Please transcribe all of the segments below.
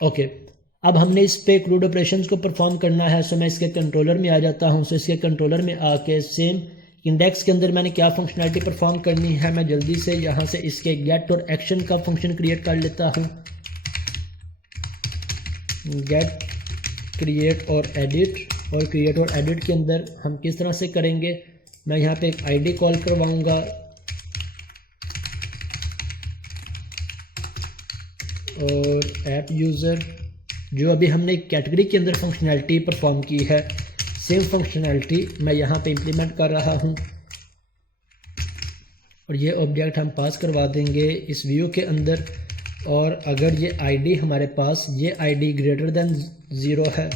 Okay, अब हमने इस पे क्रूड ऑपरेशंस को परफॉर्म करना है। सो मैं इसके कंट्रोलर में आ जाता हूँ। सो इसके कंट्रोलर में आके सेम इंडेक्स के अंदर मैंने क्या फंक्शनैलिटी परफॉर्म करनी है, मैं जल्दी से यहाँ से इसके गेट और एक्शन का फंक्शन क्रिएट कर लेता हूँ। गेट, क्रिएट और एडिट, और क्रिएट और एडिट के अंदर हम किस तरह से करेंगे, मैं यहाँ पे एक आईडी कॉल करवाऊँगा और ऐप यूज़र, जो अभी हमने कैटेगरी के अंदर फंक्शनैलिटी परफॉर्म की है, सेम फंक्शनैलिटी मैं यहाँ पे इम्प्लीमेंट कर रहा हूँ। और ये ऑब्जेक्ट हम पास करवा देंगे इस व्यू के अंदर। और अगर ये आईडी हमारे पास, ये आईडी ग्रेटर देन 0 है,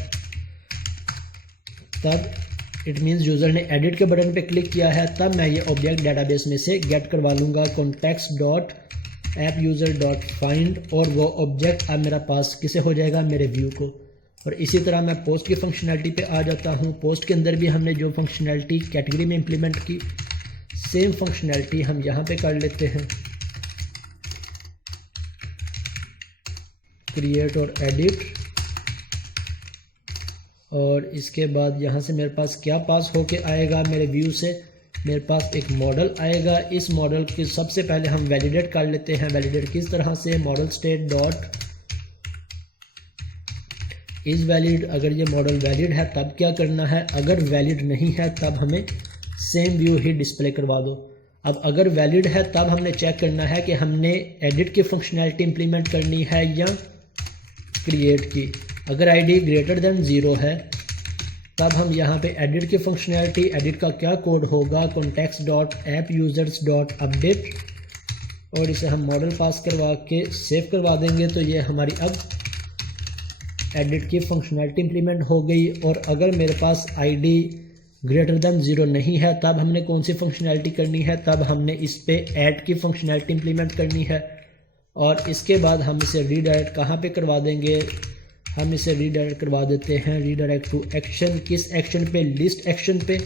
तब इट मीन्स यूज़र ने एडिट के बटन पे क्लिक किया है, तब मैं ये ऑब्जेक्ट डेटाबेस में से गेट करवा लूँगा context dot app user dot find, और वो ऑब्जेक्ट अब मेरा पास किसे हो जाएगा, मेरे व्यू को। और इसी तरह मैं पोस्ट की फंक्शनैलिटी पे आ जाता हूँ। पोस्ट के अंदर भी हमने जो फंक्शनैलिटी कैटेगरी में इम्प्लीमेंट की, सेम फंक्शनैलिटी हम यहाँ पे कर लेते हैं, क्रिएट और एडिट। और इसके बाद यहाँ से मेरे पास क्या पास होके आएगा, मेरे व्यू से मेरे पास एक मॉडल आएगा। इस मॉडल के सबसे पहले हम वैलिडेट कर लेते हैं। वैलिडेट किस तरह से, model state dot is valid. अगर ये मॉडल वैलिड है तब क्या करना है, अगर वैलिड नहीं है तब हमें सेम व्यू ही डिस्प्ले करवा दो। अब अगर वैलिड है तब हमने चेक करना है कि हमने एडिट की फंक्शनैलिटी इंप्लीमेंट करनी है या क्रिएट की। अगर आईडी ग्रेटर देन 0 है तब हम यहाँ पे एडिट की फंक्शनैलिटी, एडिट का क्या कोड होगा, context dot app users dot update, और इसे हम मॉडल पास करवा के सेव करवा देंगे। तो ये हमारी अब एडिट की फंक्शनैलिटी इंप्लीमेंट हो गई। और अगर मेरे पास आईडी ग्रेटर देन 0 नहीं है तब हमने कौन सी फंक्शनैलिटी करनी है, तब हमने इस पे ऐड की फंक्शनैलिटी इंप्लीमेंट करनी है। और इसके बाद हम इसे रीडायरेक्ट कहाँ पे करवा देंगे, हम इसे रीडायरेक्ट करवा देते हैं रीडायरेक्ट टू एक्शन। किस एक्शन पे, लिस्ट एक्शन पे।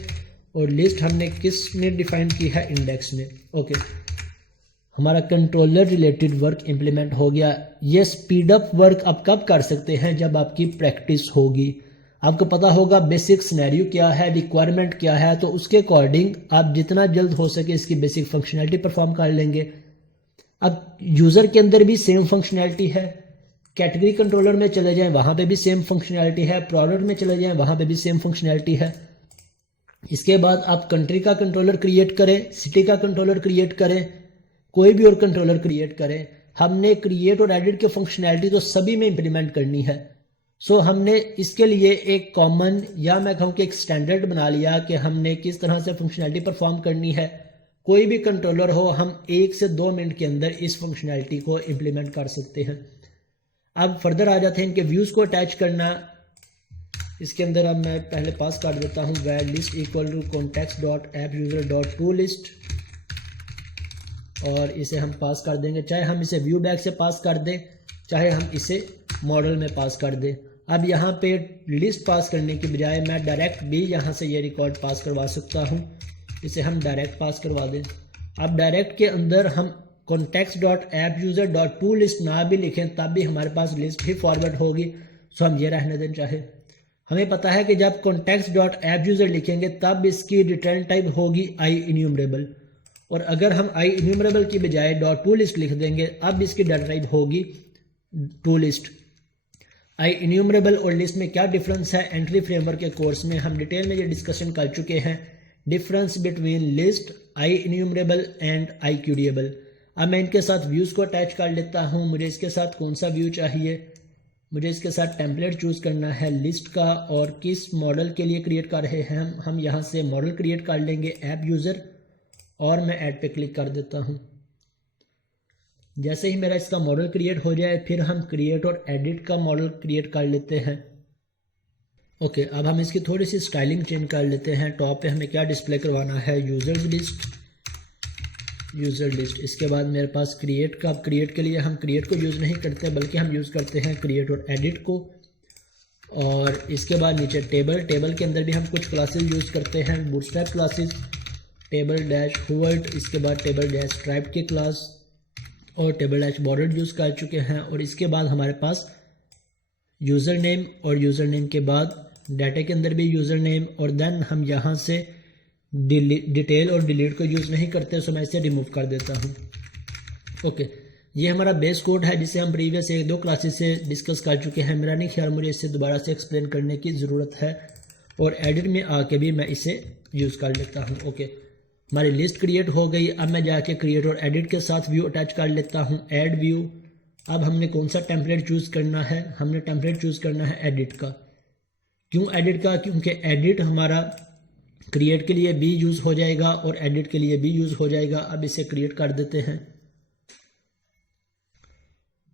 और लिस्ट हमने किस में डिफाइन की है, इंडेक्स में। ओके, हमारा कंट्रोलर रिलेटेड वर्क इंप्लीमेंट हो गया। ये स्पीड अप वर्क आप कब कर सकते हैं, जब आपकी प्रैक्टिस होगी, आपको पता होगा बेसिक सिनेरियो क्या है, रिक्वायरमेंट क्या है, तो उसके अकॉर्डिंग आप जितना जल्द हो सके इसकी बेसिक फंक्शनैलिटी परफॉर्म कर लेंगे। अब यूज़र के अंदर भी सेम फंक्शनैलिटी है, कैटेगरी कंट्रोलर में चले जाएं वहाँ पे भी सेम फंक्शनैलिटी है, प्रोडक्ट में चले जाएं वहाँ पे भी सेम फंक्शनैलिटी है। इसके बाद आप कंट्री का कंट्रोलर क्रिएट करें, सिटी का कंट्रोलर क्रिएट करें, कोई भी और कंट्रोलर क्रिएट करें, हमने क्रिएट और एडिट की फंक्शनैलिटी तो सभी में इंप्लीमेंट करनी है। सो हमने इसके लिए एक कॉमन, या मैं कहूँ कि एक स्टैंडर्ड बना लिया कि हमने किस तरह से फंक्शनैलिटी परफॉर्म करनी है। कोई भी कंट्रोलर हो, हम 1 से 2 मिनट के अंदर इस फंक्शनैलिटी को इम्प्लीमेंट कर सकते हैं। अब फर्दर आ जाते हैं इनके व्यूज़ को अटैच करना। इसके अंदर अब मैं पहले पास कर देता हूँ val list equal to context dot app user dot to list, और इसे हम पास कर देंगे, चाहे हम इसे व्यू बैग से पास कर दें, चाहे हम इसे मॉडल में पास कर दें। अब यहाँ पे लिस्ट पास करने की बजाय मैं डायरेक्ट भी यहाँ से ये रिकॉर्ड पास करवा सकता हूँ, इसे हम डायरेक्ट पास करवा दें। अब डायरेक्ट के अंदर हम context dot app user dot to list ना भी लिखें तब भी हमारे पास लिस्ट ही फॉरवर्ड होगी। सो हम ये रहने दें। चाहे हमें पता है कि जब कॉन्टेक्स्ट डॉट ऐप यूज़र लिखेंगे तब इसकी रिटर्न टाइप होगी आई इन्यूमरेबल, और अगर हम आई इन्यूमरेबल की बजाय डॉट टू लिस्ट लिख देंगे अब इसकी डाटा टाइप होगी टू लिस्ट। आई इन्यूमरेबल और लिस्ट में क्या डिफरेंस है, एंट्री फ्रेमवर्क के कोर्स में हम डिटेल में ये डिस्कशन कर चुके हैं, difference between list, I enumerable and I queryable. अब मैं इनके साथ व्यूज़ को अटैच कर लेता हूँ। मुझे इसके साथ कौन सा व्यू चाहिए, मुझे इसके साथ टेम्पलेट चूज़ करना है लिस्ट का, और किस मॉडल के लिए क्रिएट कर रहे हैं हम यहाँ से मॉडल क्रिएट कर लेंगे ऐप यूज़र, और मैं ऐड पे क्लिक कर देता हूँ। जैसे ही मेरा इसका मॉडल क्रिएट हो जाए फिर हम क्रिएट और एडिट का मॉडल क्रिएट कर लेते हैं। ओके, अब हम इसकी थोड़ी सी स्टाइलिंग चेंज कर लेते हैं। टॉप पे हमें क्या डिस्प्ले करवाना है, यूज़र्स लिस्ट, यूज़र लिस्ट। इसके बाद मेरे पास क्रिएट का, अब क्रिएट के लिए हम क्रिएट को यूज़ नहीं करते बल्कि हम यूज़ करते हैं क्रिएट और एडिट को। और इसके बाद नीचे टेबल, टेबल के अंदर भी हम कुछ क्लासेस यूज़ करते हैं, बूटस्ट्रैप क्लासेस, टेबल डैश हुवर्ट, इसके बाद टेबल डैश स्ट्राइप की क्लास, और टेबल डैश बॉर्डर यूज़ कर चुके हैं। और इसके बाद हमारे पास यूज़र नेम और यूज़र नेम के बाद डाटा के अंदर भी यूज़र नेम, और देन हम यहाँ से डिटेल और डिलीट को यूज़ नहीं करते, सो मैं इसे रिमूव कर देता हूँ। ओके, ये हमारा बेस कोड है जिसे हम प्रीवियस 1-2 क्लासेस से डिस्कस कर चुके हैं। मेरा नहीं ख्याल मुझे इसे दोबारा से एक्सप्लेन करने की ज़रूरत है, और एडिट में आके भी मैं इसे यूज़ कर लेता हूँ। ओके, हमारी लिस्ट क्रिएट हो गई। अब मैं जाके क्रिएट और एडिट के साथ व्यू अटैच कर लेता हूँ, ऐड व्यू। अब हमने कौन सा टेम्पलेट चूज़ करना है? हमने टेम्पलेट चूज़ करना है एडिट का। क्यों एडिट का? क्योंकि एडिट हमारा क्रिएट के लिए भी यूज़ हो जाएगा और एडिट के लिए भी यूज़ हो जाएगा। अब इसे क्रिएट कर देते हैं।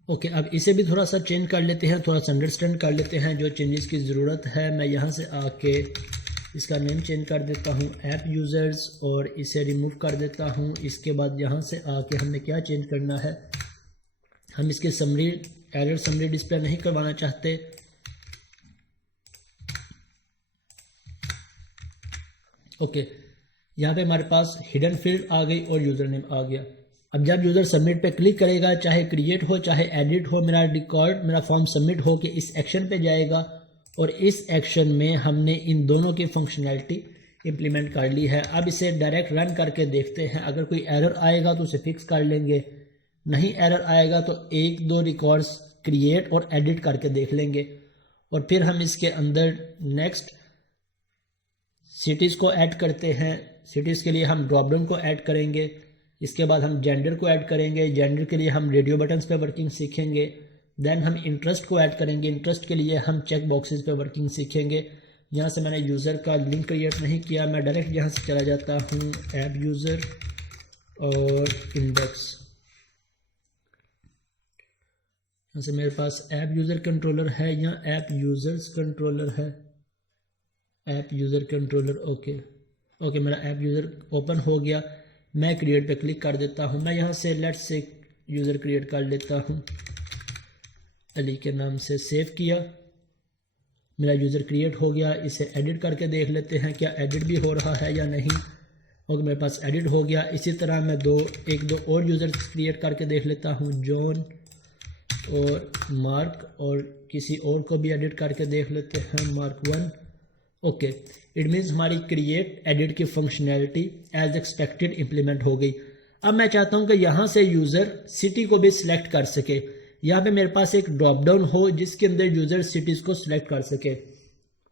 ओके, अब इसे भी थोड़ा सा चेंज कर लेते हैं, थोड़ा सा अंडरस्टैंड कर लेते हैं जो चेंजेस की ज़रूरत है। मैं यहाँ से आके इसका नेम चेंज कर देता हूँ ऐप यूज़र्स, और इसे रिमूव कर देता हूँ। इसके बाद यहाँ से आके हमने क्या चेंज करना है? हम इसके समरी एरर समरी डिस्प्ले नहीं करवाना चाहते। ओके, यहाँ पे हमारे पास हिडन फील्ड आ गई और यूज़र नेम आ गया। अब जब यूज़र सबमिट पे क्लिक करेगा, चाहे क्रिएट हो चाहे एडिट हो, मेरा रिकॉर्ड मेरा फॉर्म सबमिट हो के इस एक्शन पे जाएगा, और इस एक्शन में हमने इन दोनों की फंक्शनैलिटी इम्प्लीमेंट कर ली है। अब इसे डायरेक्ट रन करके देखते हैं। अगर कोई एरर आएगा तो उसे फिक्स कर लेंगे, नहीं एरर आएगा तो 1-2 रिकॉर्ड्स क्रिएट और एडिट करके देख लेंगे, और फिर हम इसके अंदर नेक्स्ट सिटीज़ को ऐड करते हैं। सिटीज़ के लिए हम ड्रॉप डाउन को ऐड करेंगे। इसके बाद हम जेंडर को ऐड करेंगे। जेंडर के लिए हम रेडियो बटन्स पे वर्किंग सीखेंगे। देन हम इंटरेस्ट को ऐड करेंगे। इंटरेस्ट के लिए हम चेक बॉक्सेस पे वर्किंग सीखेंगे। यहाँ से मैंने यूज़र का लिंक क्रिएट नहीं किया, मैं डायरेक्ट यहाँ से चला जाता हूँ ऐप यूज़र और इंडेक्स। यहाँ से मेरे पास ऐप यूज़र कंट्रोलर है, यहाँ ऐप यूज़र्स कंट्रोलर है, ऐप यूज़र कंट्रोलर। ओके, मेरा ऐप यूज़र ओपन हो गया। मैं क्रिएट पे क्लिक कर देता हूँ। मैं यहाँ से लेट्स से यूज़र क्रिएट कर लेता हूँ, अली के नाम से सेव किया। मेरा यूज़र क्रिएट हो गया। इसे एडिट करके देख लेते हैं क्या एडिट भी हो रहा है या नहीं। ओके, मेरे पास एडिट हो गया। इसी तरह मैं 1-2 और यूज़र्स क्रिएट करके देख लेता हूँ, जॉन और मार्क, और किसी और को भी एडिट करके देख लेते हैं, मार्क 1। ओके, इट मीन्स हमारी क्रिएट एडिट की फंक्शनैलिटी एज एक्सपेक्टेड इम्प्लीमेंट हो गई। अब मैं चाहता हूँ कि यहाँ से यूज़र सिटी को भी सिलेक्ट कर सके। यहाँ पे मेरे पास एक ड्रॉप डाउन हो जिसके अंदर यूज़र सिटीज़ को सिलेक्ट कर सके।